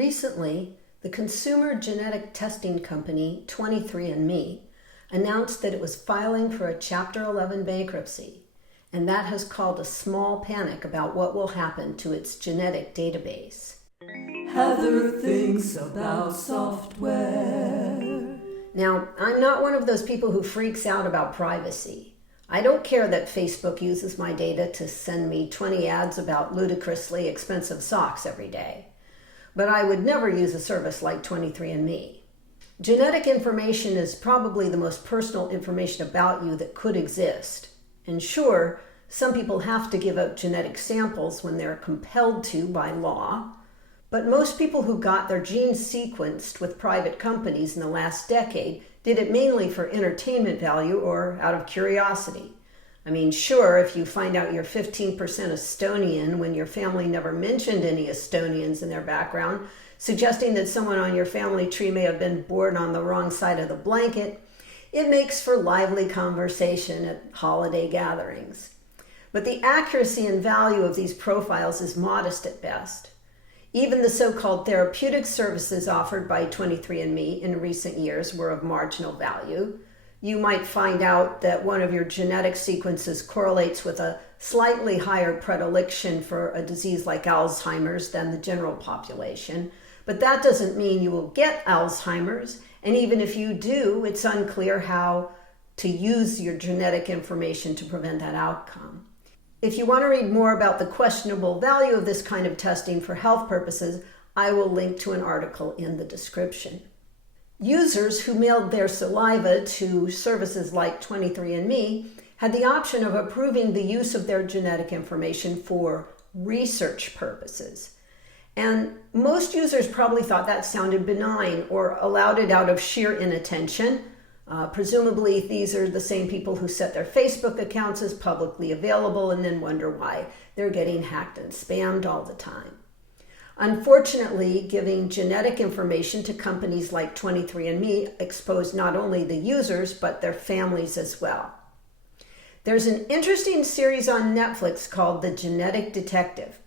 Recently, the consumer genetic testing company 23&Me announced that it was filing for a Chapter 11 bankruptcy, and that has caused a small panic about what will happen to its genetic database. Heather thinks about software. Now, I'm not one of those people who freaks out about privacy. I don't care that Facebook uses my data to send me 20 ads about ludicrously expensive socks every day. But I would never use a service like 23&Me. Genetic information is probably the most personal information about you that could exist. And sure, some people have to give up genetic samples when they're compelled to by law, but most people who got their genes sequenced with private companies in the last decade did it mainly for entertainment value or out of curiosity. I mean, sure, if you find out you're 15% Estonian when your family never mentioned any Estonians in their background, suggesting that someone on your family tree may have been born on the wrong side of the blanket, it makes for lively conversation at holiday gatherings. But the accuracy and value of these profiles is modest at best. Even the so-called therapeutic services offered by 23&Me in recent years were of marginal value. You might find out that one of your genetic sequences correlates with a slightly higher predilection for a disease like Alzheimer's than the general population, but that doesn't mean you will get Alzheimer's, and even if you do, it's unclear how to use your genetic information to prevent that outcome. If you want to read more about the questionable value of this kind of testing for health purposes, I will link to an article in the description. Users who mailed their saliva to services like 23&Me had the option of approving the use of their genetic information for research purposes. And most users probably thought that sounded benign or allowed it out of sheer inattention. Presumably, these are the same people who set their Facebook accounts as publicly available and then wonder why they're getting hacked and spammed all the time. Unfortunately, giving genetic information to companies like 23&Me exposed not only the users, but their families as well. There's an interesting series on Netflix called The Genetic Detective.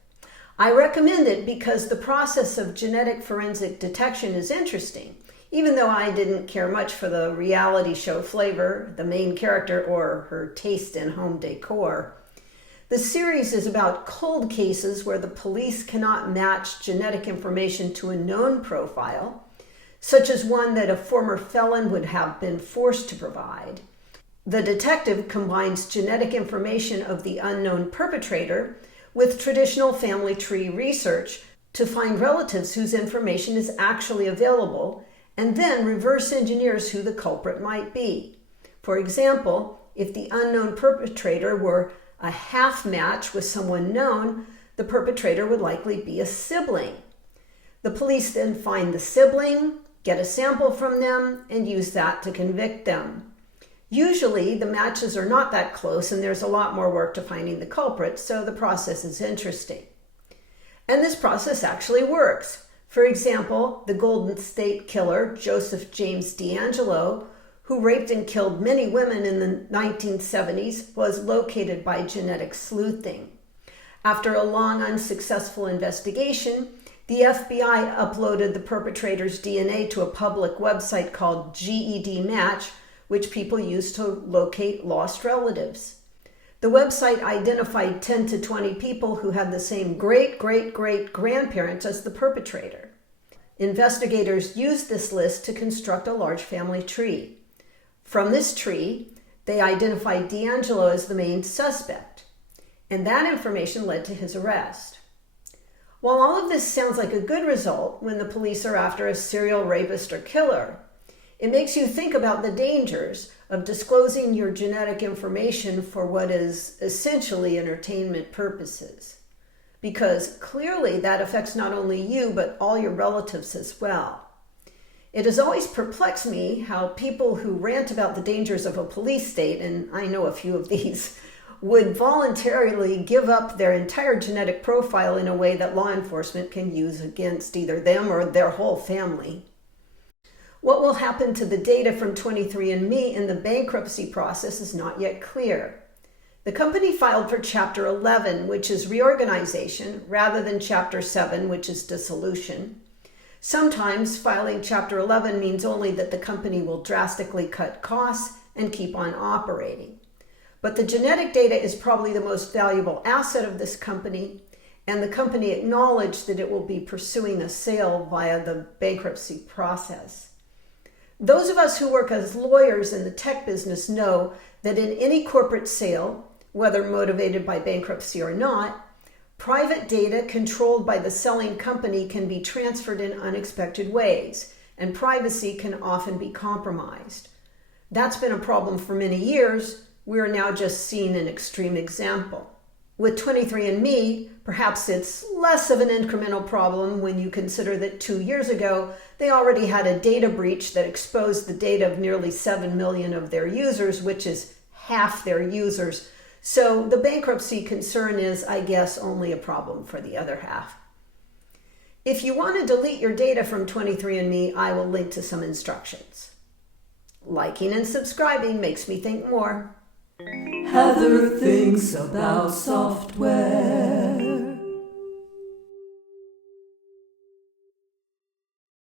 I recommend it because the process of genetic forensic detection is interesting, even though I didn't care much for the reality show flavor, the main character, or her taste in home decor. The series is about cold cases where the police cannot match genetic information to a known profile, such as one that a former felon would have been forced to provide. The detective combines genetic information of the unknown perpetrator with traditional family tree research to find relatives whose information is actually available, and then reverse engineers who the culprit might be. For example, if the unknown perpetrator were a half match with someone known, the perpetrator would likely be a sibling. The police then find the sibling, get a sample from them, and use that to convict them. Usually, the matches are not that close, and there's a lot more work to finding the culprit, so the process is interesting. And this process actually works. For example, the Golden State Killer, Joseph James DeAngelo, who raped and killed many women in the 1970s, was located by genetic sleuthing. After a long unsuccessful investigation, the FBI uploaded the perpetrator's DNA to a public website called GED Match, which people use to locate lost relatives. The website identified 10 to 20 people who had the same great-great-great-grandparents as the perpetrator. Investigators used this list to construct a large family tree. From this tree, they identified DeAngelo as the main suspect, and that information led to his arrest. While all of this sounds like a good result when the police are after a serial rapist or killer, it makes you think about the dangers of disclosing your genetic information for what is essentially entertainment purposes, because clearly that affects not only you, but all your relatives as well. It has always perplexed me how people who rant about the dangers of a police state, and I know a few of these, would voluntarily give up their entire genetic profile in a way that law enforcement can use against either them or their whole family. What will happen to the data from 23&Me in the bankruptcy process is not yet clear. The company filed for Chapter 11, which is reorganization, rather than Chapter 7, which is dissolution. Sometimes filing Chapter 11 means only that the company will drastically cut costs and keep on operating. But the genetic data is probably the most valuable asset of this company, and the company acknowledged that it will be pursuing a sale via the bankruptcy process. Those of us who work as lawyers in the tech business know that in any corporate sale, whether motivated by bankruptcy or not, private data controlled by the selling company can be transferred in unexpected ways, and privacy can often be compromised. That's been a problem for many years. We are now just seeing an extreme example. With 23&Me, perhaps it's less of an incremental problem when you consider that 2 years ago, they already had a data breach that exposed the data of nearly 7 million of their users, which is half their users. So the bankruptcy concern is, I guess, only a problem for the other half. If you want to delete your data from 23&Me, I will link to some instructions. Liking and subscribing makes me think more. Heather thinks about software.